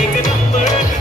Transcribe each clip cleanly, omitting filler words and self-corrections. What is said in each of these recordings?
एक नंबर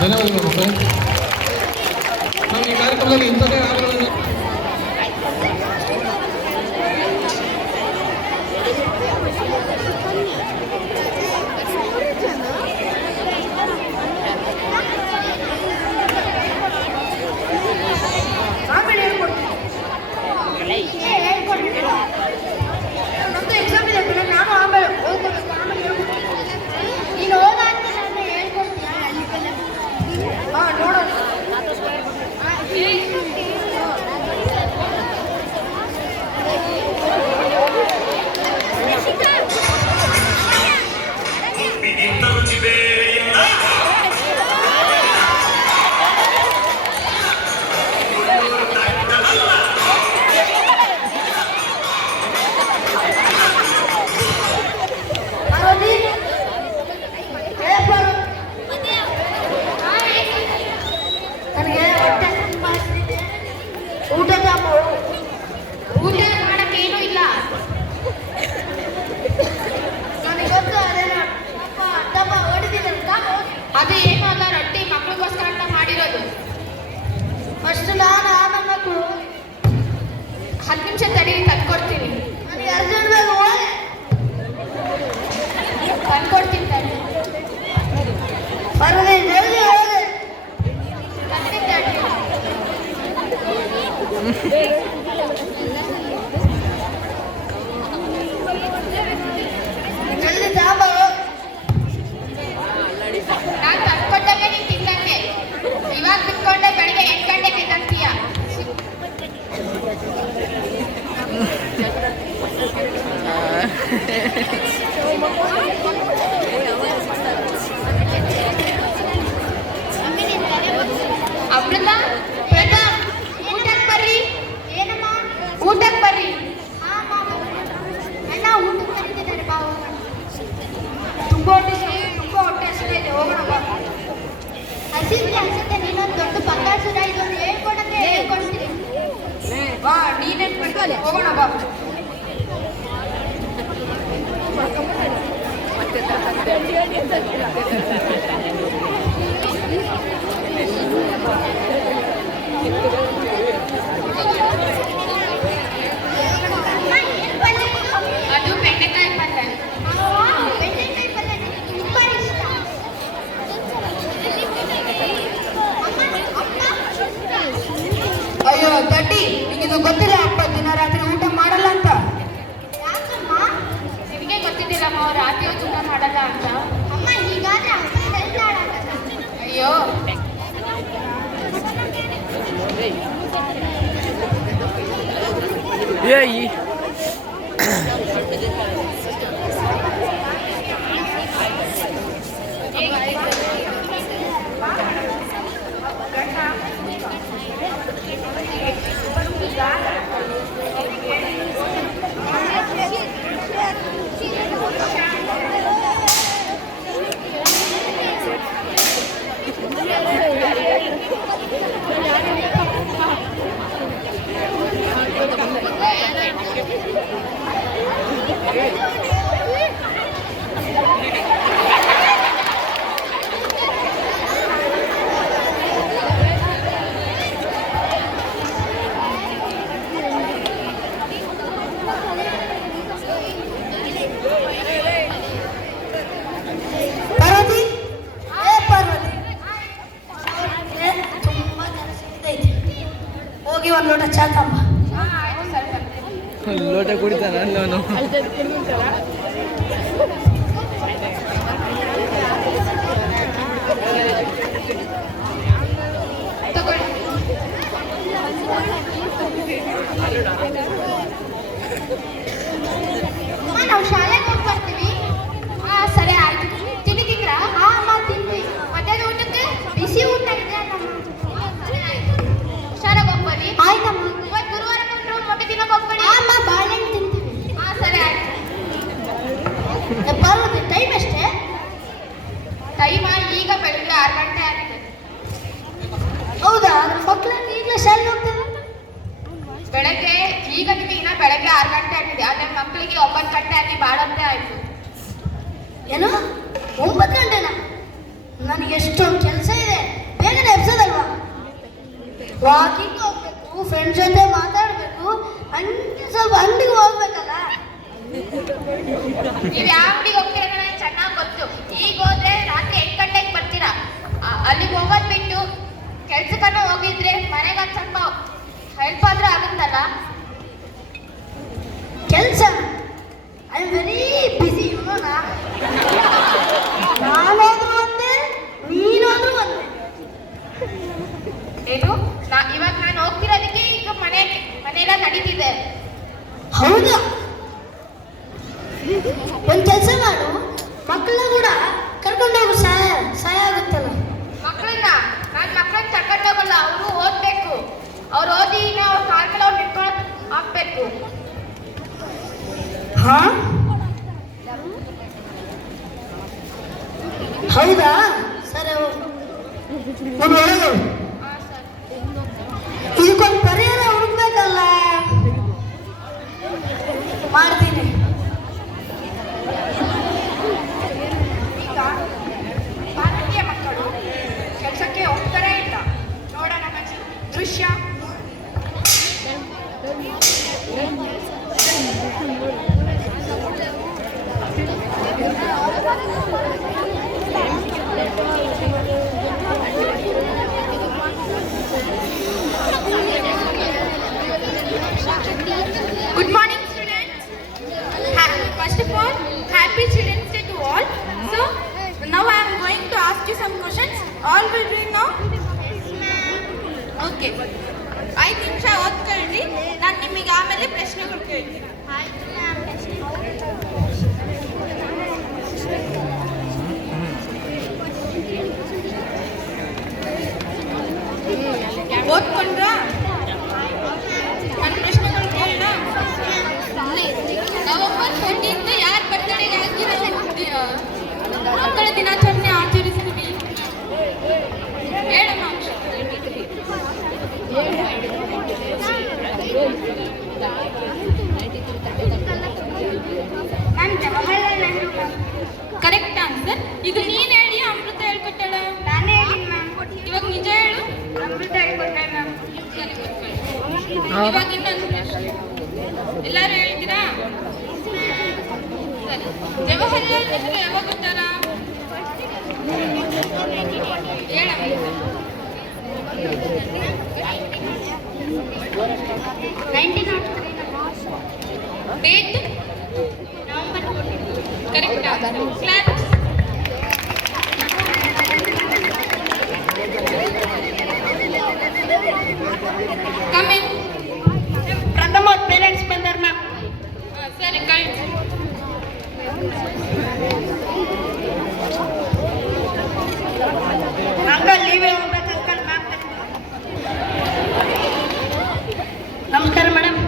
ಧನ್ಯವಾದಗಳು ಮಕ್ಕಳೇ. ನಾವು ಈ ಕಾರ್ಯಕ್ರಮದಲ್ಲಿ ಇಂಥದೇ ಹಾಡುಗಳನ್ನು ನಮ್ದು ಎಕ್ಸಾಮ್ ಇದೆ ಕಣೆ, ನಾನು ಆಮೇಲೆ ಓದ್ಕೋಬೇಕು. ಆಮೇಲೆ ನೀನು ಓದಾದ್ಮೇಲೆ ನಾನು ಹೇಳ್ಕೊಡ್ತೀಯ. ಹಾಂ ನೋಡೋಣ. ಊಟ ಮಾಡಕ್ಕೆ ಏನೂ ಇಲ್ಲ. ನನಗೊತ್ತು ಅದೇನಪ್ಪ ಹೊಡೆದಿದ್ದಂತ. ಅದು ಏನೂ ಅಲ್ಲ, ರೊಟ್ಟಿ ಮಕ್ಳಿಗೋಸ್ಕರ ಅಂತ ಮಾಡಿರೋದು. ಫಸ್ಟ್ ನಾನು ಆಮೇಲೆ ಮಕ್ಕಳು 10 ನಿಮಿಷ ತಡೀರಿ, ತಂದ್ಕೊಡ್ತೀನಿ. ನನಗೆ ಅರ್ಜೆಂಟ್ ಬೇಕು, ತಂದ್ಕೊಡ್ತೀನಿ ತಡಿ. ಬರೋದೇ ಜಲ್ದಿ ಹೋದೆ. ಜಲ್ದಿ ತಗೊಂಬರು. ನಾನು ತಂದ್ಕೊಟ್ಟಾಗ ನೀನು ತಿನ್ನಂಗೆ. ಇವಾಗ ತಿನ್ಕೊಂಡೆ ಬೆಳಿಗ್ಗೆ 8 ಗಂಟೆಗೆ ತಿನ್ನಂತೀಯ. ಅಮೃತ, ಊಟಕ್ಕೆ ಬರ್ರಿ. ಏನಮ್ಮ? ಊಟಕ್ಕೆ ಬರ್ರಿ. ಅಣ್ಣ ಊಟಕ್ಕೆ ಕರೀತಿದ್ದಾರೆ, ಬಾ ಹೋಗೋಣ. ತುಂಬ ಹೊಟ್ಟೆ ಹಸಿದೆ, ಹೋಗೋಣ ಬಾ. ಹಸಿದ್ರೆ ಅನ್ಸುತ್ತೆ, ನೀನೊಂದು ದೊಡ್ಡ ಬಂಗಾಸುರ. ಇದೊಂದು ಹೇಳ್ಕೊಡಂದ್ರೆ ಹೇಳ್ಕೊಡ್ತೀನಿ. ಬಾ, ನೀನೇನು ಬಿಡ್ಕೊಳ್ಳಿ, ಹೋಗೋಣ ಬಾ. ಅದು ಬೆಂಡೆಕಾಯಿ ಪಲ್ಯ. ಬೆಂಡೆಕಾಯಿ ಪಲ್ಯ ನನಗೆ ತುಂಬ ಇಷ್ಟ. ಅಯ್ಯೋ ತಟ್ಟಿ, ನಿಮಗಿದು ಗೊತ್ತಿಲ್ಲ ಅಪ್ಪ ದಿನ ರಾತ್ರಿ ಊಟ ಮಾಡಲ್ಲ ಅಂತ. ಯಾಕಮ್ಮ? ನಿನಗೆ ಗೊತ್ತಿದ್ದಿಲ್ಲಮ್ಮ, ಅವ್ರು ರಾತ್ರಿ ಹೊತ್ತು ಊಟ ಮಾಡಲ್ಲ ಅಂತ. ಅಮ್ಮ ಹೀಗಾದ್ರೆ ಅಯ್ಯೋ ಒಂದು ಲೋಟ ಚಾ ತಮ್ಮ. ಲೋಟ ಕುಡಿತಾನ ನಾನು. ನಾವು ಶಾಲೆಗೆ ಹೋಗಿ ಬರ್ತೀವಿ. ಸರಿ ಆಯ್ತು. ತಿಂದಿದ್ದೀರಾ? ಅಮ್ಮ ತಿಂದ್ವಿ. ಮಧ್ಯಾಹ್ನ ಊಟಕ್ಕೆ ಬಿಸಿ ಊಟ ಇದೆ. ಹುಷಾರಾಗಿ ಹೋಗ್ಬರಿ. ಆಯ್ತಮ್ಮ. ಇವತ್ತು ಗುರುವಾರ ಬಂದ್ರು, ಮೊಟ್ಟೆ ತಿನ್ನೋಕೆ ಹೋಗ್ಬೇಡಿ. ಅಮ್ಮ ಬಾಳೆಹಣ್ಣು ತಿಂತೀವಿ. ಸರಿ ಆಯ್ತು. ಬರೋದು ಟೈಮ್ ಅಷ್ಟೇ. ಟೈಮ್ ಈಗ ಬೆಳಿಗ್ಗೆ 6 ಗಂಟೆ ಆಗಿದೆ. ಹೌದಾ? ಮಕ್ಕಳನ್ನ ಈಗಲೇ ಶಾಲೆಗೆ ಹೋಗ್ತಾರೆ. ಬೆಳಗ್ಗೆ ಈಗ ನಿಮಗೆ ಇನ್ನ ಬೆಳಗ್ಗೆ 6 ಗಂಟೆ ಆಗಿದೆ. ಆದ್ರೆ ಮಕ್ಕಳಿಗೆ 9 ಗಂಟೆ ಆಗಿ ಬಾಳಂತೆ ಆಯ್ತು. ಏನು 9 ಗಂಟೆನಾ? ನನಗೆ ಎಷ್ಟೊಂದು ಕೆಲಸ ಇದೆ. ವಾಕಿಂಗ್ ಹೋಗ್ಬೇಕು, ಫ್ರೆಂಡ್ಸ್ ಜೊತೆ ಮಾತಾಡ್ಬೇಕು, ಹಂಗೆ ಸ್ವಲ್ಪ ಅಂಗಡಿಗೆ ಹೋಗ್ಬೇಕಲ್ಲ. ನೀವ್ ಯಾವ ಅಂಗಡಿಗೆ ಹೋಗ್ತೀರ ನನಗೆ ಚೆನ್ನಾಗಿ ಗೊತ್ತು. ಈಗ ಹೋದ್ರೆ ರಾತ್ರಿ 8 ಗಂಟೆಗೆ ಬರ್ತೀರಾ. ಅಲ್ಲಿಗೆ ಹೋಗೋದ್ ಬಿಟ್ಟು ಕೆಲ್ಸಕ್ಕನ್ನ ಹೋಗಿದ್ರೆ ಮನೆಗೆ ಒಂದ್ ಸ್ವಲ್ಪ ಹೆಲ್ಪ್ ಆದ್ರೆ ಆಗುತ್ತಲ್ಲ. ಕೆಲಸ ಐ ವೆರಿ ಬಿಸಿ, ನಾನಾದ್ರೂ ಒಂದೇ, ನೀನಾದ್ರೂ ಒಂದೇ. ಏನು ಇವಾಗ ನಾನು ಹೋಗ್ತಿರೋದಕ್ಕೆ ಈಗ ಮನೆಯೆಲ್ಲ ನಡೀತಿದೆ. ಹೌದಾ? ಒಂದ್ ಕೆಲಸ ಮಾಡು, ಮಕ್ಕಳನ್ನ ಕೂಡ ಕರ್ಕೊಂಡೋಗು, ಸಹಾಯ ಆಗುತ್ತಲ್ಲ. ಮಕ್ಕಳನ್ನ ಕರ್ಕೊಂಡೋಗಲ್ಲ, ಅವರು ಓದ್ಬೇಕು. ಅವ್ರು ಓದಿ ಅವ್ರ ಕಾಲ ಮೇಲೆ ಅವ್ರು ನಿಂತ್ಕೊಂಡು ಹಾಕ್ಬೇಕು. ಹಾ ಹೌದಾ? ಸರಿ ಹೋಗು. ಹಾ ಸರ್. ಇದಕ್ಕೊಂದು ಪರಿಹಾರ ಹುಡುಕ್ಬೇಕಲ್ಲ. ಮಾಡ್ತೀನಿ. ಈಗ ಭಾರತೀಯ ಮಕ್ಕಳು ಕೆಲಸಕ್ಕೆ ಹೋಗ್ತಾರೇ ಇಲ್ಲ. ನೋಡೋಣ ದೃಶ್ಯ. Good morning, students. First of all, happy Children's Day to all. So, now I am going to ask you some questions. All will read now? Okay. 5 ನಿಮಿಷ ಓದ್ಕೊಳ್ಳಿ. ನಾನು ನಿಮಗೆ ಆಮೇಲೆ ಪ್ರಶ್ನೆಗಳು ಕೇಳ್ತೀನಿ. ಓದ್ಕೊಂಡ್ರಾ? ನನ್ನ ಪ್ರಶ್ನೆಗಳು ಕೇಳ. ನವೆಂಬರ್ 14 ಯಾರ ಬರ್ತಡೆಗೆ ಮಕ್ಕಳ ದಿನಾಚರಣೆ ಆಚರಿಸ್ತೀವಿ? ಹೇಳಮ್ಮ. ನಾನು ಜವಾಹರ್ಲಾಲ್ ನೆಹರು. Correct answer. ಈಗ ನೀನ್ ಹೇಳಿ, ಅಮೃತ ಹೇಳ್ಕೊಟ್ಟಾಳ? ನಾನೇ ಹೇಳಿನಿ ಮ್ಯಾಮ್. ಇವಾಗ ನಿಜ ಹೇಳು. ಅಮೃತ ಹೇಳ್ಕೊಟ್ಟೆ ಮ್ಯಾಮ್. ಸರಿ, ಬರ್ಕೊಳ್ಳಿ. ಇವಾಗ ಇನ್ನೊಂದು ಪ್ರಶ್ನೆ. ಎಲ್ಲರೂ ಹೇಳ್ತೀರಾ? ಸರಿ. ಜವಾಹರ್ಲಾಲ್ ನೆಹರು ಯಾವಾಗ ಹುಟ್ಟಾರ? ಹೇಳಮ್ಮ. 1903 date? November 14. Correct. Claps. Comment. ಪ್ರಥಮ ಪೇರೆಂಟ್ಸ್ ಬಂದಾರ ಮ್ಯಾಮ್. ಸರಿ, ಕಳಿಸಿ. ಅಂಕಲ್ ನೀವೇ ಹೋಗ್ಬೇಕು ಅಂಕಲ್ ಮ್ಯಾಮ್. ನಮಸ್ಕಾರ ಮೇಡಮ್.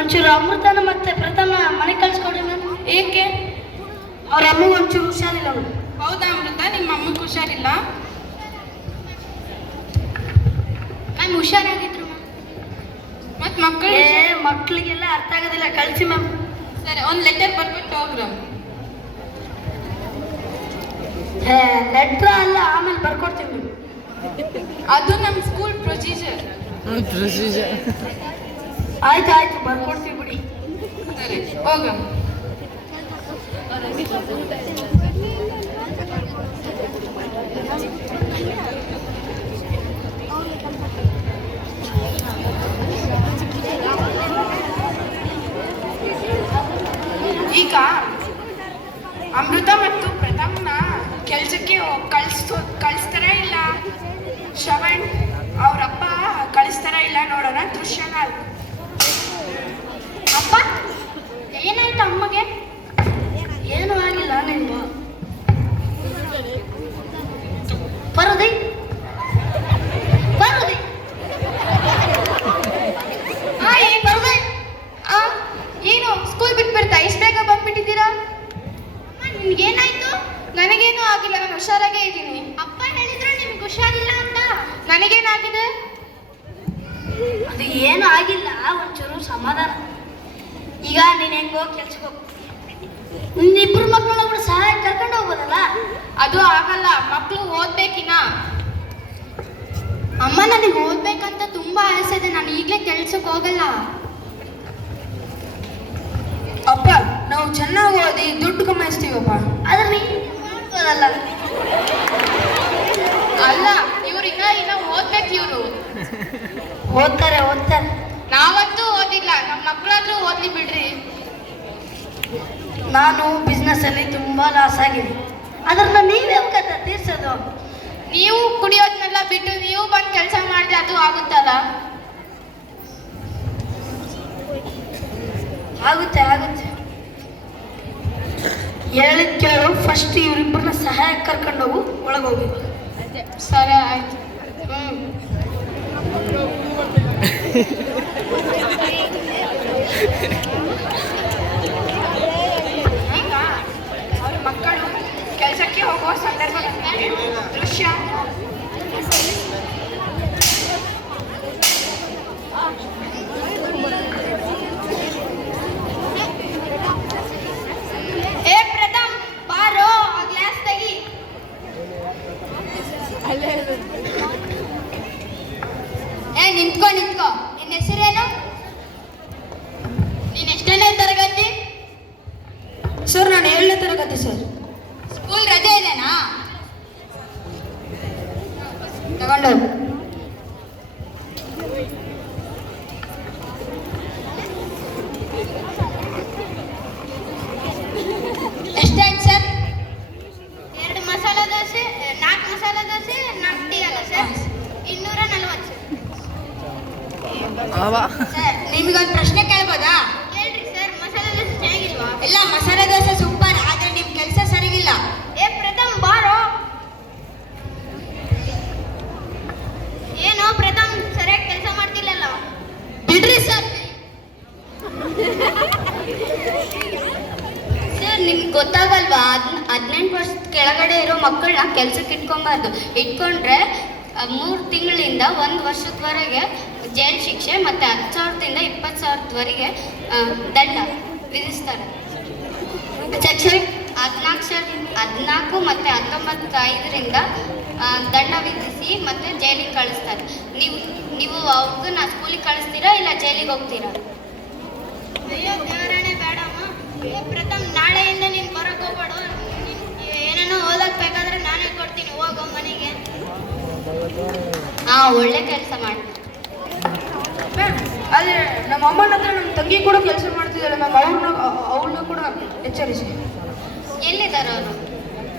ಒಂಚೂರು ಅಮೃತನ ಮತ್ತೆ ಪ್ರಥಮ ಮನೆ ಕಳ್ಸ್ಕೊಡಿ ಮ್ಯಾಮ್. ಏಕೆ? ಅವ್ರ ಅಮ್ಮಗೆ ಒಂಚೂರು ಹುಷಾರಿಲ್ಲ ಮ್ಯಾಮ್. ಹೌದಾ ಅಮೃತ? ನಿಮ್ಮ ಅಮ್ಮಗೆ ಹುಷಾರಿಲ್ಲ? ಮ್ಯಾಮ್ ಹುಷಾರಾಗಿದ್ರು ಮ್ಯಾಮ್. ಮತ್ ಮಕ್ಕಳು? ಮಕ್ಕಳಿಗೆಲ್ಲ ಅರ್ಥ ಆಗೋದಿಲ್ಲ, ಕಳಿಸಿ ಮ್ಯಾಮ್. ಸರಿ, ಒಂದು ಲೆಟರ್ ಬರ್ಬಿಟ್ಟು ಹೋಗ್ರು. ಲೆಟ್ರ ಅಲ್ಲ, ಆಮೇಲೆ ಬರ್ಕೊಡ್ತೀವಿ ಮ್ಯಾಮ್. ಅದು ನಮ್ಮ ಸ್ಕೂಲ್ ಪ್ರೊಸೀಜರ್. ಆಯ್ತು ಬರ್ಕೊಡ್ತೀವಿ ಬಿಡಿ. ಸರಿ, ಹೋಗ. ಈಗ ಅಮೃತ ಮತ್ತು ಪ್ರಥಮ್ನ ಕೆಲಸಕ್ಕೆ ಕಳಿಸ್ತಾರ ಇಲ್ಲ? ಶ್ರವಣ್ ಅವರಪ್ಪ ಕಳಿಸ್ತಾರ ಇಲ್ಲ? ನೋಡೋಣ ದೃಶ್ಯ 4. ಅಪ್ಪ ಏನಾಯ್ತು ಅಮ್ಮಗೆ? ಏನೂ ಆಗಿಲ್ಲ. ನಿಮ್ಮ ಬರೋದಿ ಏನು ಸ್ಕೂಲ್ ಬಿಟ್ಬಿಡ್ತಾ ಇಷ್ಟ ಬೇಗ ಬಂದ್ಬಿಟ್ಟಿದ್ದೀರಾ? ನಿಮ್ಗೇನಾಯ್ತು? ನನಗೇನು ಆಗಿಲ್ಲ, ನಾನು ಹುಷಾರಾಗೇ ಇದ್ದೀನಿ. ಅಪ್ಪ ಹೇಳಿದ್ರು ನಿಮ್ಗೆ ಹುಷಾರಿಲ್ಲ ಅಂತ. ನನಗೇನಾಗಿದೆ? ಅದು ಏನು ಆಗಿಲ್ಲ, ಒಂಚೂರು ಸಮಾಧಾನ. ಈಗ ನೀನು ಹೆಂಗೋ ಕೆಲ್ಸಕ್ಕೆ ಹೋಗು. ನಿನ್ನಿಬ್ರು ಮಕ್ಕಳನ್ನ ಕೂಡ ಸಹಾಯ ಕರ್ಕೊಂಡು ಹೋಗ್ಬೋದಲ್ಲ? ಅದು ಆಗಲ್ಲ, ಮಕ್ಕಳು ಓದ್ಬೇಕಿನ. ಅಮ್ಮ ನನಗೆ ಓದ್ಬೇಕಂತ ತುಂಬಾ ಆಸೆ ಇದೆ. ನಾನು ಈಗಲೇ ಕೆಲ್ಸಕ್ಕೆ ಹೋಗಲ್ಲ. ಅಪ್ಪ ನಾವು ಚೆನ್ನಾಗಿ ಓದಿ ದುಡ್ಡು ಕಮಾಯಿಸ್ತೀವಪ್ಪ. ಆದ್ರೆ ನೀನು ಮಾಡ್ಬೋದಲ್ಲ. ಅಲ್ಲ, ಇವ್ರು ಇನ್ನ ಓದ್ಬೇಕು. ಇವರು ಓದ್ತಾರೆ. ನಾವಂತೂ ಓದಿಲ್ಲ, ನಮ್ಮ ಮಕ್ಕಳಾದ್ರೂ ಓದ್ಲಿ ಬಿಡ್ರಿ. ನಾನು ಬಿಸ್ನೆಸ್ ಅಲ್ಲಿ ತುಂಬಾ ಲಾಸ್ ಆಗಿದೆ. ಅದನ್ನ ನೀವೇ ಕಥೆ ತೀರ್ಸೋದು. ನೀವು ಕುಡಿಯೋದನ್ನೆಲ್ಲ ಬಿಟ್ಟು ನೀವು ಬಂದು ಕೆಲಸ ಮಾಡಿದ್ರೆ ಅದು ಆಗುತ್ತಲ್ಲ. ಆಗುತ್ತೆ. ಹೇಳಿದ್ ಕೇಳು. ಫಸ್ಟ್ ಇವರಿಬ್ಬರನ್ನ ಸಹಾಯಕ್ಕೆ ಕರ್ಕೊಂಡು ಹೋಗು, ಒಳಗೋಗ್ಬೇಕು. ಸರಿ ಆಯ್ತು. ಈಗ ಅವ್ರ ಮಕ್ಕಳು ಕೆಲಸಕ್ಕೆ ಹೋಗುವ ಸಂದರ್ಭದಲ್ಲಿ ದೃಶ್ಯ ಏ ಪ್ರಥಮ್, ಬಾರೋ ಆ ಗ್ಲಾಸ್ ತೆಗಿ. ಏ ನಿಂತ್ಕೋ. ನಿನ್ನ ಹೆಸರೇನು? ನೀನ್ ಎಷ್ಟನೇ ತರಗತಿ? ಸರ್ ನಾನು 7ನೇ ತರಗತಿ ಸರ್. ಸ್ಕೂಲ್ ರಜೆ ಇದೆನಾ? ತಗೊಂಡೋಗು. ಎಷ್ಟಾಯ್ತು ಸರ್? 2 ಮಸಾಲೆ ದೋಸೆ, 4 ಮಸಾಲೆ ದೋಸೆ, 4 ಟೀ ಅಲ್ಲ ಸರ್? 240 ಸರ್. ನಿಮ್ಗೊಂದು ಪ್ರಶ್ನೆ ಕೇಳ್ಬೋದಾ? ಕೇಳ್ರಿ ಸರ್. ಮಸಾಲೆ ದೋಸೆ ಚೆನ್ನಾಗಿಲ್ವಾ? ಇಲ್ಲ, ಮಸಾಲೆ ದೋಸೆ ಸೂಪರ್, ಆದ್ರೆ ನಿಮ್ ಕೆಲಸ ಸರಿಗಿಲ್ಲ. ಏ ಪ್ರಥಮ್, ಬಾರೋ. ಏನೋ ಪ್ರಥಮ್, ಸರಿಯಾಗಿ ಕೆಲಸ ಮಾಡ್ತಿಲ್ಲಲ್ಲ. ಬಿಡ್ರಿ ಸರ್. ಸರ್, ನಿಮ್ಗೆ ಗೊತ್ತಾಗಲ್ವಾ? 18 ವರ್ಷದ ಕೆಳಗಡೆ ಇರೋ ಮಕ್ಕಳನ್ನ ಕೆಲ್ಸಕ್ಕೆ ಇಟ್ಕೊಬಾರ್ದು. ಇಟ್ಕೊಂಡ್ರೆ 3 ತಿಂಗಳಿಂದ 1 ವರ್ಷದವರೆಗೆ ಜೈಲು ಶಿಕ್ಷೆ ಮತ್ತು 10,000ದಿಂದ 20,000ದವರೆಗೆ ದಂಡ ವಿಧಿಸ್ತಾರೆ. ಸೆಕ್ಷನ್ 14 ಮತ್ತು 19(5)ರಿಂದ ದಂಡ ವಿಧಿಸಿ ಮತ್ತು ಜೈಲಿಗೆ ಕಳಿಸ್ತಾರೆ. ನೀವು ಅವ್ರನ್ನ ಸ್ಕೂಲಿಗೆ ಕಳಿಸ್ತೀರಾ ಇಲ್ಲ ಜೈಲಿಗೆ ಹೋಗ್ತೀರಾ? ಅಯ್ಯೋ ದೇವರಾಣೆ ಬೇಡಮ್ಮ. ಪ್ರಥಮ್, ನಾಳೆಯಿಂದ ನೀನು ಬರೋಕ್ಕೆ ಹೋಗ್ಬೇಡು. ಏನೇನೋ ಓದಕ್ಕೆ ಬೇಕಾದ್ರೆ ನಾನೇ ಕೊಡ್ತೀನಿ, ಹೋಗೋ ಮನೆಗೆ. ಒಳ್ಳೆ ಕೆಲಸ ಮಾಡಿ. ಮ್ಯಾಮ್, ಆದರೆ ನಮ್ಮ ಅಮ್ಮನ ಹತ್ರ ನಮ್ಮ ತಂಗಿ ಕೂಡ ಕೆಲಸ ಮಾಡ್ತಿದ್ದಾರೆ ಮ್ಯಾಮ್. ಅವ್ರನ್ನ ಕೂಡ ಎಚ್ಚರಿಸಿ. ಎಲ್ಲಿದ್ದಾರೆ ಅವರು?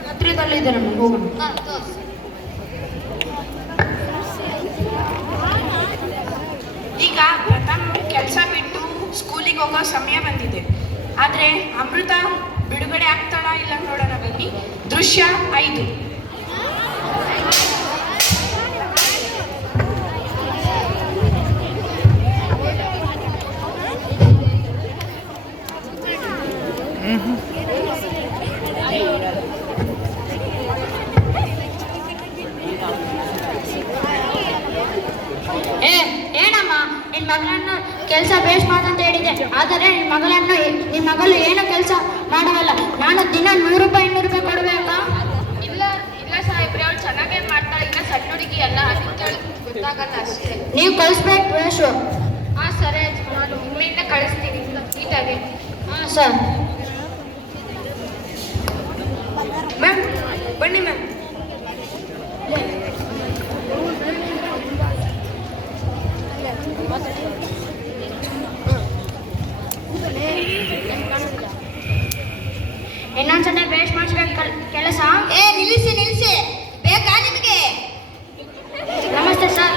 ಹತ್ತಿರದಲ್ಲೇ ಇದ್ದಾರೆ ಮ್ಯಾಮ್, ಹೋಗೋಣ. ತೋರಿಸಿ. ಈಗ ಪ್ರಥಮ್ ಕೆಲಸ ಬಿಟ್ಟು ಸ್ಕೂಲಿಗೆ ಹೋಗೋ ಸಮಯ ಬಂದಿದೆ. ಆದರೆ ಅಮೃತ ಬಿಡುಗಡೆ ಆಗ್ತಾಳ ಇಲ್ಲ ನೋಡೋಣ ಬನ್ನಿ. ದೃಶ್ಯ 5. ಏನಮ್ಮ, ನಿನ್ನ ಮಗಳನ್ನು ಕೆಲಸ ಬೇಸ್ ಮಾಡಂತ ಹೇಳಿದೆ, ಆದರೆ ನಿನ್ನ ಮಗಳು ಏನೋ ಕೆಲಸ ಮಾಡವಲ್ಲ. ನಾನು ದಿನ 100 ರೂಪಾಯಿ 200 ರೂಪಾಯಿ ಕೊಡಬೇಕಾ? ಇಲ್ಲ ಸಾಹೇಬ್ರೆ, ಅವಳು ಚೆನ್ನಾಗೇ ಮಾಡ್ತಾಳೆ. ಈಗ ಸಣ್ಣ ಹುಡುಗಿ ಅಲ್ಲ, ಅದಕ್ಕೆ ಗೊತ್ತಾಗಲ್ಲ ಅಷ್ಟೇ. ನೀವು ಕಳಿಸ್ಬೇಕು ಬೇಷು. ಸರಿ, ನಾನು ನಿಮ್ಮಿಂದ ಕಳಿಸ್ತೀನಿ ನೀಟಾಗಿ. ಸರ್. ಮ್ಯಾಮ್ ಬನ್ನಿ ಮ್ಯಾಮ್. ಇನ್ನೊಂದ್ಸಲ ಬೇಸ್ ಮಾಡಿಸ್ಬೇಕು ಕೆಲಸ. ನಿಲ್ಲಿಸಿ. ಬೇಕಾ ನಿಮಗೆ? ನಮಸ್ತೆ ಸರ್.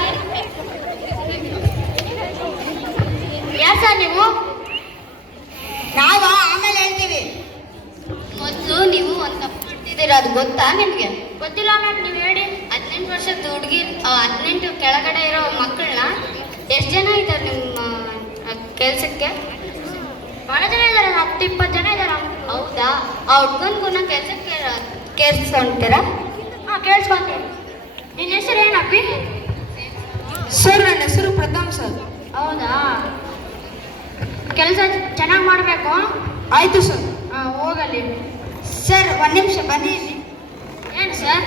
ಯಾರು ಸರ್ ನೀವು? ಆಮೇಲೆ ಹೇಳ್ತೀವಿ. ಮೊದಲು ನೀವು ಒಂದು ತಪ್ಪು ಮಾಡ್ತಿದ್ದೀರ, ಅದು ಗೊತ್ತಾ ನಿಮಗೆ? ಗೊತ್ತಿಲ್ಲ ಮ್ಯಾಮ್, ನೀವು ಹೇಳಿ. 18 ವರ್ಷದ ಹುಡುಗಿ, 18 ಕೆಳಗಡೆ ಇರೋ ಮಕ್ಕಳನ್ನ ಎಷ್ಟು ಜನ ಇದ್ದಾರೆ ನಿಮ್ಮ ಕೆಲಸಕ್ಕೆ? ಭಾಳ ಜನ ಇದ್ದಾರೆ, 10-20 ಜನ ಇದ್ದಾರೆ. ಹೌದಾ? ಆ ಹುಡ್ಗನ್ಗುನ್ನ ಕೆಲಸಕ್ಕೆ ಕೇಳಿಸ್ಕೊಂತೀರಾ? ಕೇಳಿಸ್ಕೊಂತೀವಿ. ನಿನ್ನ ಹೆಸರು ಏನಪ್ಪಿ? ಸರ್, ನನ್ನ ಹೆಸರು ಪ್ರಥಮ್ ಸರ್. ಹೌದಾ? ಕೆಲಸ ಚೆನ್ನಾಗಿ ಮಾಡಬೇಕು. ಆಯಿತು ಸರ್. ಹೋಗಲಿ. ಸರ್, 1 ನಿಮಿಷ ಬನ್ನಿ ಇಲ್ಲಿ. ಏನು ಸರ್?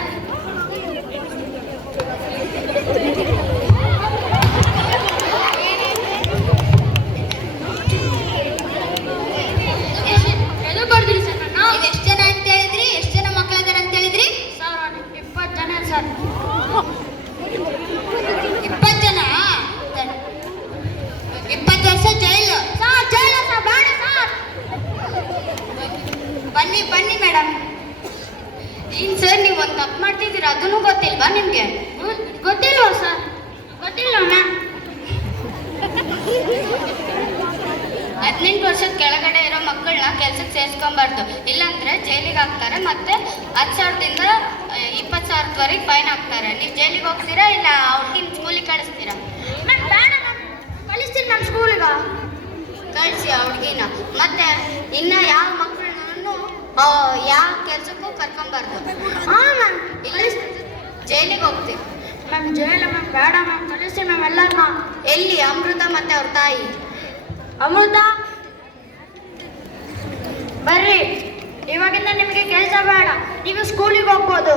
ಬನ್ನಿ ಬನ್ನಿ ಮೇಡಮ್. ಏನ್ ಸರ್ ನೀವು ಒಂದು ತಪ್ಪು ಮಾಡ್ತಿದ್ದೀರಾ, ಅದನ್ನು ಗೊತ್ತಿಲ್ವಾ ನಿಮ್ಗೆ? ಗೊತ್ತಿಲ್ವಾ ಸರ್? ಗೊತ್ತಿಲ್ಲ ಮ್ಯಾಮ್. 18 ವರ್ಷದ ಕೆಳಗಡೆ ಇರೋ ಮಕ್ಕಳನ್ನ ಕೆಲ್ಸಕ್ಕೆ ಸೇರಿಸ್ಕೊಬಾರ್ದು, ಇಲ್ಲಾಂದ್ರೆ ಜೈಲಿಗೆ ಹಾಕ್ತಾರೆ. ಮತ್ತೆ 10,000ದಿಂದ 20,000ವರೆಗೆ ಫೈನ್ ಹಾಕ್ತಾರೆ. ನೀವು ಜೈಲಿಗೆ ಹೋಗ್ತೀರಾ ಇಲ್ಲ ಅವ್ರಿಗೆ ಸ್ಕೂಲಿಗೆ ಕಳಿಸ್ತೀರಾ? ಮ್ಯಾಮ್ ಬೇಡ ಮ್ಯಾಮ್, ಕಳಿಸ್ತೀನಿ ಮ್ಯಾಮ್ ಸ್ಕೂಲಿಗೆ. ಕಳಿಸಿ ಆ ಹುಡುಗಿನ. ಮತ್ತೆ ಇನ್ನ ಯಾವ ಮಕ್ಕಳನ್ನು ಯಾವ ಕೆಲ್ಸಕ್ಕೂ ಕರ್ಕೊಂಬಾರ್ದು. ಹಾಂ ಮ್ಯಾಮ್, ಇಲ್ಲ ಜೈಲಿಗೆ ಹೋಗ್ತೀವಿ. ಮ್ಯಾಮ್ ಜೈಲ ಮ್ಯಾಮ್ ಬೇಡ ಮ್ಯಾಮ್, ಕಳಿಸಿ ಮ್ಯಾಮ್ ಎಲ್ಲರನ್ನ. ಎಲ್ಲಿ ಅಮೃತ ಮತ್ತೆ ಅವ್ರ ತಾಯಿ? ಅಮೃತ ಬರ್ರಿ, ಇವಾಗಿಂದ ನಿಮಗೆ ಕೆಲಸ ಬೇಡ, ನೀವು ಸ್ಕೂಲಿಗೆ ಹೋಗ್ಬೋದು.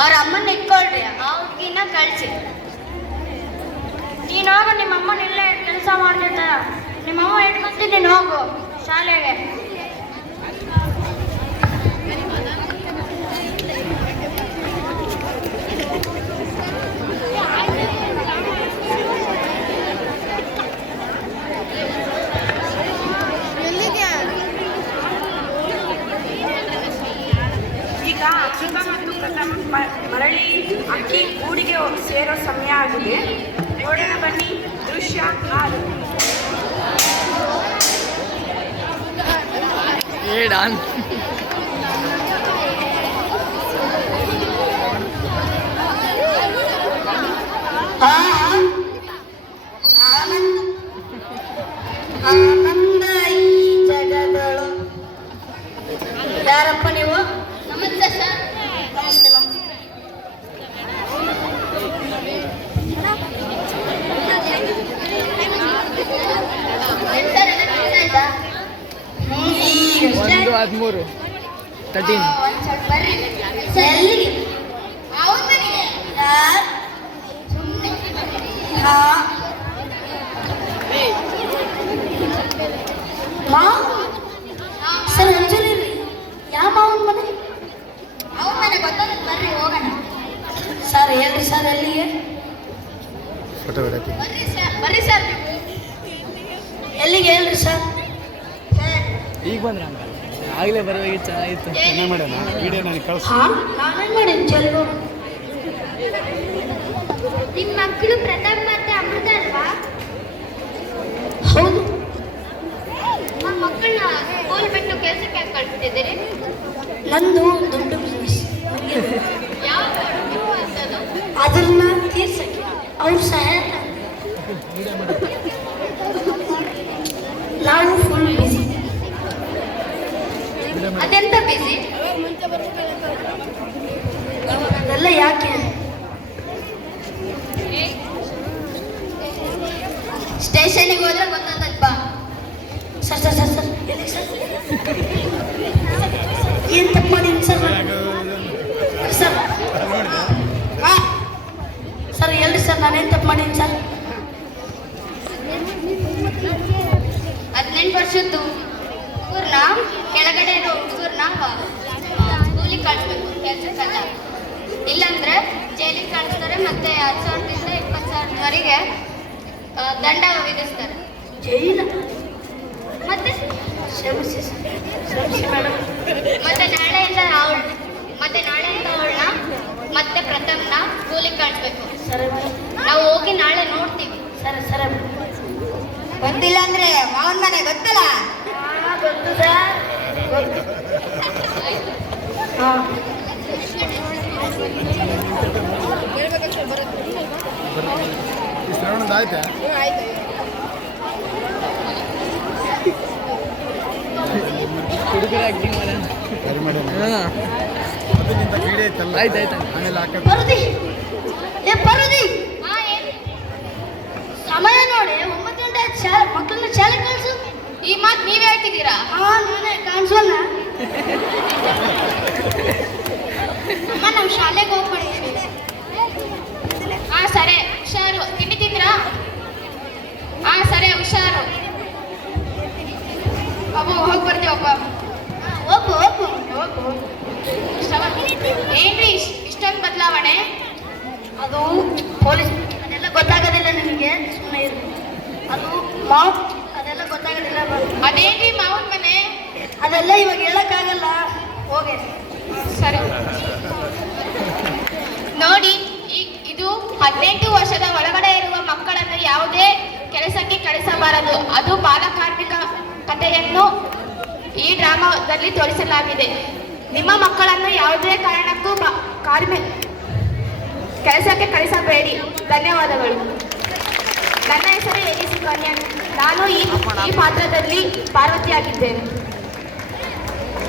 ಅವ್ರ ಅಮ್ಮನ ಇಟ್ಕೊಳ್ರಿ, ಅವ್ರಿಗಿನ್ನ ಕಳಿಸಿ. ನೀನು ಹೋಗು, ನಿಮ್ಮ ಅಮ್ಮನ ಇಲ್ಲೇ ಕೆಲಸ ಮಾಡ್ತಿರ್ತಾರ, ನಿಮ್ಮಮ್ಮ ಇಟ್ಕೊಂತೀನಿ, ನೀನು ಹೋಗು ಶಾಲೆಗೆ. ಈಗ ಅಮೃತ ಮತ್ತು ಪ್ರಥಮ ಮರಳಿ ಅಕ್ಕಿ ಗೂಡಿಗೆ ಸೇರೋ ಸಮಯ ಆಗಿದೆ. ನೋಡೋಣ ಬನ್ನಿ ದೃಶ್ಯ 6. ಆನಂದ ಈ ಜಗದಳು. ಯಾರಪ್ಪ ನೀವು? ನಮಸ್ತೆ ಸರ್. ನಮಸ್ತೆ ನಮಸ್ತೆ. ಸರ್ ಎಲ್ಲ ಆಯ್ತಾ? 13 ಒಂದು ಸ್ವಲ್ಪ ಬರ್ರಿ. ಎಲ್ಲಿಗೆ? ಅವ್ರ ಮನೆಗೆ. ಯಾರ್? ಸುಮ್ಮನೆ. ಹಾಂ ಮಾವ್ ಸರ್, ಅಂಜಲಿ ರೀ. ಯಾವ ಮಾವನ ಮನೆ? ಅವನ ಮನೆ ಗೊತ್ತಾಗ ಬರ್ರಿ ಹೋಗೋಣ. ಸರ್ ಹೇಳ್ರಿ ಸರ್, ಎಲ್ಲಿಗೆ? ಬರ್ರಿ ಸರ್, ಬರ್ರಿ ಸರ್. ಎಲ್ಲಿಗೆ ಹೇಳ್ರಿ ಸರ್? ಈಗ ಬಂದ್ರೆ ಆಗಲೇ ಬರೋವಾಗಿ ಚೆನ್ನಾಗಿತ್ತು. ಏನ್ ಮಾಡೋಣ ವಿಡಿಯೋ ನನಗೆ ಕಳಿಸು. ಹಾಂ ನಾನೇನು ಮಾಡೀನಿ ಚೆಲ್ಲು. ನಿಮ್ಮ ಮಕ್ಕಳು ಪ್ರತಾಪ್ ಮತ್ತೆ ಅಮೃತ ಅಲ್ವಾ? ಹೌದು. ಆ ಮಕ್ಕಳನ್ನ ಸ್ಕೂಲ್ ಬಿಟ್ಟು ಕೆಲಸಕ್ಕೆ ಕಳಿಸ್ತಿದ್ದೀರಿ? ನಂದು ದೊಡ್ಡ ಬಿಸ್ನೆಸ್, ಯಾವ ಅಂತದ್ದು? ಅದನ್ನ ತೀರ್ಸಕ್ಕೆ ಅವ್ರ ಸಹಾಯ. ನಾವು ಫುಲ್ ಬಿಸಿ. ಅದೆಂತ ಬಿಸಿ? ಅದೆಲ್ಲ ಯಾಕೆ? ಸ್ಟೇಷನಿಗೆ ಹೋದ್ರೆ ಗೊತ್ತಾಗತ್ತಪ್ಪ. ಸರ್ ಸರ್ ಸರ್ ಸರ್ ಎಲ್ಲಿ ಸರ್? ಏನು ತಪ್ಪು ಮಾಡೀನಿ ಸರ್? ಸರ್ ಹಾಂ ಸರ್ ಹೇಳ್ರಿ ಸರ್, ನಾನೇನು ತಪ್ಪು ಮಾಡೀನಿ ಸರ್? 18 ವರ್ಷದ್ದು ಹುಡುಗರ್ನ, ಕೆಳಗಡೆ ಇರೋ ಹುಡುಗರ್ನ ಸ್ಕೂಲಿಗೆ ಕಳಿಸ್ಬೇಕು, ಕೆಲ್ಸಕ್ಕಲ್ಲ. ಇಲ್ಲಾಂದ್ರೆ ಜೈಲಿಗೆ ಕಳಿಸ್ತಾರೆ. ಮತ್ತೆ 10,000ದಿಂದ 20,000ವರೆಗೆ ದಂಡ ವಿಧಿಸ್ತಾರೆ. ಜೈಲ? ಮತ್ತೆ ಕ್ಷಮಿಸಿ ಸರ್, ಕ್ಷಮಿಸಿ ಮೇಡಮ್. ಮತ್ತೆ ನಾಳೆಯಿಂದ ಅವಳನ್ನ ಮತ್ತೆ ಪ್ರಥಮ್ನ ಸ್ಕೂಲಿಗೆ ಕಳಿಸ್ಬೇಕು. ಸರಿ ಮೇಡಮ್. ನಾವು ಹೋಗಿ ನಾಳೆ ನೋಡ್ತೀವಿ. ಸರಿ ಸರಿ. ಗೊತ್ತಿಲ್ಲ ಅಂದ್ರೆ ಮಾವನ ಮನೆ ಗೊತ್ತಲ್ಲ? ಗೊತ್ತು ಸರ್, ಗೊತ್ತು. ಹಾಂ ಶ್ರವಣದ ಆಯ್ತಾ? ಹುಡುಗರು ಆಕ್ಟಿಂಗ್ ಮಾಡೋಣ. ಸರಿ ಮಾಡೋಣ. ಹಾಂ ಅದು ನಿಂದ ವಿಡಿಯೋ ಐತಲ್ಲ, ಆಯ್ತು. ಆಮೇಲೆ ಹಾಕ. ಪರದಿ, ಏ ಪರದಿ, ಏನು ಸಮಯ ನೋಡಿ 9 ಗಂಟೆ ಆಯ್ತು. ಮಕ್ಕಳನ್ನ ಶಾಲೆ ಕಳಿಸು. ಈ ಮಾತು ನೀವೇ ಹೇಳ್ತಿದ್ದೀರಾ? ಹಾಂ ನಾನೇ ಕಾಣಿಸೋಲ್ಲ. ಅಮ್ಮ ನಾವು ಶಾಲೆಗೆ ಹೋಗ್ಬಿಡ್ತೀವಿ. ಹಾಂ ಸರಿ, ಹುಷಾರು. ತಿಂಡಿ ತಿಂದ್ರಾ? ಹಾಂ ಸರಿ, ಹುಷಾರು. ಅಬ್ಬ ಹೋಗಿ ಬರ್ತೀವಪ್ಪ. ಹೋಗು ಹೋಗು. ಏನ್ರಿ ಇಷ್ಟೊಂದು ಬದಲಾವಣೆ? ಅದು ಪೊಲೀಸ್ ಅದೆಲ್ಲ ಗೊತ್ತಾಗೋದಿಲ್ಲ ನಿಮಗೆ, ಸುಮ್ಮನೆ ಇರು. ಅದು ಮಾವು ಅದೆಲ್ಲ ಗೊತ್ತಾಗೋದಿಲ್ಲ. ಅದೇನ್ರಿ ಮಾವನ ಮನೆ? ಅದೆಲ್ಲ ಇವಾಗ ಹೇಳಕ್ಕಾಗಲ್ಲ. ಹೋಗಿ ಸರಿ. ನೋಡಿ, ಇದು 18 ವರ್ಷದ ಒಳಗಡೆ ಇರುವ ಮಕ್ಕಳನ್ನು ಯಾವುದೇ ಕೆಲಸಕ್ಕೆ ಕಳಿಸಬಾರದು. ಅದು ಬಾಲಕಾರ್ಮಿಕ ಕಥೆಯನ್ನು ಈ ಡ್ರಾಮಾದಲ್ಲಿ ತೋರಿಸಲಾಗಿದೆ. ನಿಮ್ಮ ಮಕ್ಕಳನ್ನು ಯಾವುದೇ ಕಾರಣಕ್ಕೂ ಕೆಲಸಕ್ಕೆ ಕಳಿಸಬೇಡಿ. ಧನ್ಯವಾದಗಳು. ನನ್ನ ಹೆಸರು ಎಲಿಸಿ ಕನ್ಯನ್. ನಾನು ಈ ಪಾತ್ರದಲ್ಲಿ ಪಾರ್ವತಿಯಾಗಿದ್ದೇನೆ.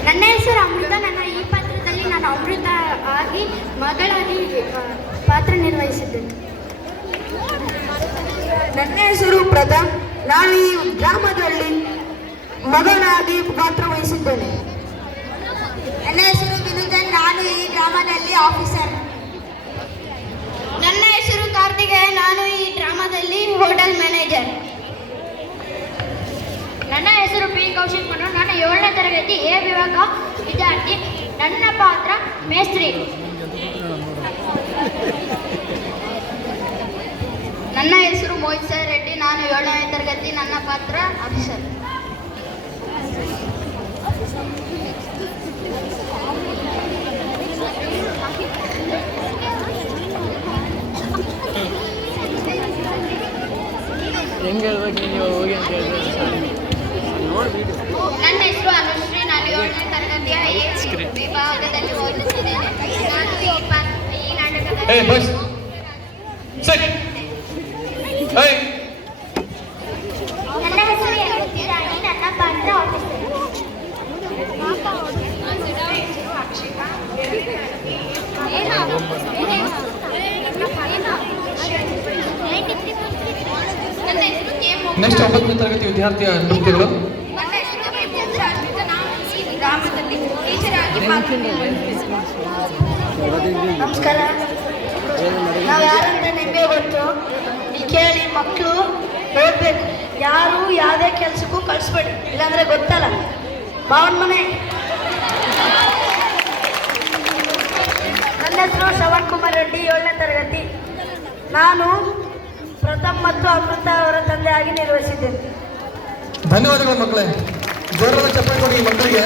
ನನ್ನ ಹೆಸರು ಅಮೃತ. ನನ್ನ ಈ ಪಾತ್ರದಲ್ಲಿ ನಾನು ಅಮೃತ ಆಗಿ ಮಗಳಾಗಿ ಪಾತ್ರ ನಿರ್ವಹಿಸಿದ್ದೇನೆ. ನನ್ನ ಹೆಸರು ಪ್ರಥಮ್. ನಾನು ಈ ಗ್ರಾಮದಲ್ಲಿ ಮಗನಾಗಿ ಪಾತ್ರ ವಹಿಸಿದ್ದೇನೆ. ನನ್ನ ಹೆಸರು ವಿನುಜನ್. ನಾನು ಈ ಗ್ರಾಮದಲ್ಲಿ ಆಫೀಸರ್. ನನ್ನ ಹೆಸರು ಕಾರ್ತಿಕೇಯ. ನಾನು ಈ ಡ್ರಾಮಾದಲ್ಲಿ ಹೋಟೆಲ್ ಮ್ಯಾನೇಜರ್. ನನ್ನ ಹೆಸರು ಪಿ ಕೌಶಿಕ್ ಮನು. ನಾನು 7ನೇ ತರಗತಿ ಎ ವಿಭಾಗ ವಿದ್ಯಾರ್ಥಿ. ನನ್ನ ಪಾತ್ರ ಮೇಸ್ತ್ರಿ. ನನ್ನ ಹೆಸರು ಮೋಹಿತ್ ರೆಡ್ಡಿ. ನಾನು 7ನೇ ತರಗತಿ. ನನ್ನ ಪಾತ್ರ ಆಫೀಸರ್. ಹೆಂಗೆ ಹೇಳ್ಬೇಕು ನೀವು ಹೋಗಿ ಅಂತ ಹೇಳಿದ್ರೆ ನನ್ನ ಹೆಸರು ಅನುಶ್ರೀ. ನಾನು 7ನೇ ತರಗತಿಯ ಎ ವಿಭಾಗದಲ್ಲಿ ಓದುತ್ತಿದ್ದೇನೆ. ನಾನು ಈ ಏ ಬಸ್ ಸರಿ. ಏಯ್ ನನ್ನ ಹೆಸರು ರಾಣಿ. ನನ್ನ ಪಾತ್ರ ಆಫೀಸರ್. ನನ್ನ ಹೆಸರು ಕೆ. ನೆಕ್ಸ್ಟ್ 9ನೇ ತರಗತಿ ವಿದ್ಯಾರ್ಥಿಯ ನೃತ್ಯಗಳು. ನನ್ನ ಹೆಸರು ಶಾಶ್ವತ. ನಾನು ಈ ಗ್ರಾಮದಲ್ಲಿ ಟೀಚರ್ ಆಗಿ ನಮಸ್ಕಾರ. ನಾವು ಯಾರಂತ ನಿಮಗೆ ಗೊತ್ತು. ಈ ಕೇಳಿ, ಮಕ್ಕಳು ಓದ್ಬೇಕು. ಯಾರು ಯಾವುದೇ ಕೆಲಸಕ್ಕೂ ಕಳಿಸ್ಬೇಡಿ, ಇಲ್ಲಾಂದ್ರೆ ಗೊತ್ತಲ್ಲ ಮಾವನ ಮನೆ. ನನ್ನ ಹೆಸರು ಶ್ರವಣ್ ಕುಮಾರ್ ರೆಡ್ಡಿ, 7ನೇ ತರಗತಿ. ನಾನು ಪ್ರಥಮ್ ಮತ್ತು ಅಮೃತ ಅವರ ತಂದೆಯಾಗಿ ನಿರ್ವಹಿಸಿದ್ದೇನೆ. ಧನ್ಯವಾದಗಳು ಮಕ್ಕಳೇ. ಜೋರಾದ ಚಪ್ಪಾಳೆ ಕೊಡಿ ಈ ಮಕ್ಕಳಿಗೆ.